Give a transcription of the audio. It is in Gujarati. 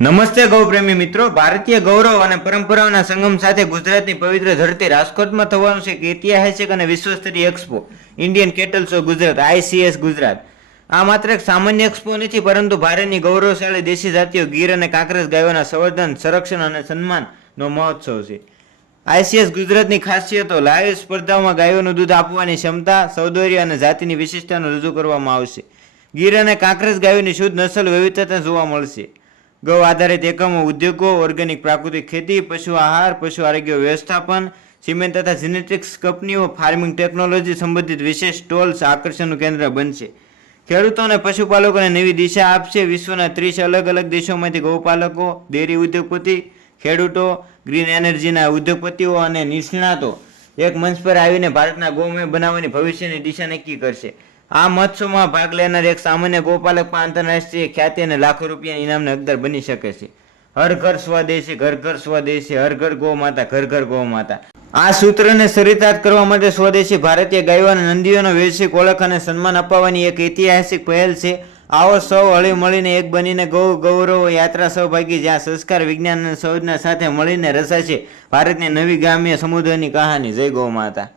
નમસ્તે ગૌપ્રેમી મિત્રો, ભારતીય ગૌરવ અને પરંપરાઓના સંગમ સાથે ગુજરાતની પવિત્ર ધરતી રાજકોટમાં થવાનું છે એક ઐતિહાસિક અને વિશ્વસ્તરીય expo Indian cattle show Gujarat ICS Gujarat. આ માત્ર એક સામાન્ય એક્સપો નથી, પરંતુ ભારતની ગૌરવશાળી દેશી જાતિઓ ગીર અને કાંકરેજ ગાયોના સંવર્ધન, સંરક્ષણ અને સન્માનનો મહોત્સવ છે. ICS ગુજરાતની ખાસિયતો: લાઈવ સ્પર્ધાઓમાં ગાયોનું દૂધ આપવાની ક્ષમતા, સૌંદર્ય અને જાતિની વિશિષ્ટતાને રજૂ કરવામાં આવશે. ગીર અને કાંકરેજ ગાયોની શુદ્ધ નસલ વિવિધતા જોવા મળશે. ગૌ આધારિત એકમો, ઉદ્યોગો, ઓર્ગેનિક પ્રાકૃતિક ખેતી, પશુ આહાર, પશુ આરોગ્ય વ્યવસ્થાપન, સિમેન્ટ તથા જેનેટિક્સ કંપનીઓ, ફાર્મિંગ ટેકનોલોજી સંબંધિત વિશેષ સ્ટોલ્સ આકર્ષણનું કેન્દ્ર બનશે. ખેડૂતો અને પશુપાલકોને નવી દિશા આપશે. વિશ્વના 30 અલગ અલગ દેશોમાંથી ગૌપાલકો, ડેરી ઉદ્યોગપતિ, ખેડૂતો, ગ્રીન એનર્જીના ઉદ્યોગપતિઓ અને નિષ્ણાતો એક મંચ પર આવીને ભારતના ગૌમય બનાવવાની ભવિષ્યની દિશા નક્કી કરશે. આ મહોત્સવમાં ભાગ લેનાર એક સામાન્ય ગૌપાલક પણ આંતરરાષ્ટ્રીય ખ્યાતિ અને લાખો રૂપિયાના ઇનામને હકદાર બની શકે છે. હર ઘર સ્વદેશી, ઘર ઘર સ્વદેશી, હર ઘર ગૌ માતા, ઘર ઘર ગૌ માતા. આ સૂત્રને ચરિતાર્થ કરવા માટે સ્વદેશી ભારતીય ગાયો અને નંદીઓનો વૈશ્વિક ઓળખ અને સન્માન અપાવવાની એક ઐતિહાસિક પહેલ છે. આવો સૌ હળી મળીને એક બનીને ગૌરવ યાત્રા સહભાગી, જ્યાં સંસ્કાર, વિજ્ઞાન અને સંવેદના સાથે મળીને રચાશે ભારતની નવી ગ્રામ્ય સમુદ્રની કહાની. જય ગૌ માતા.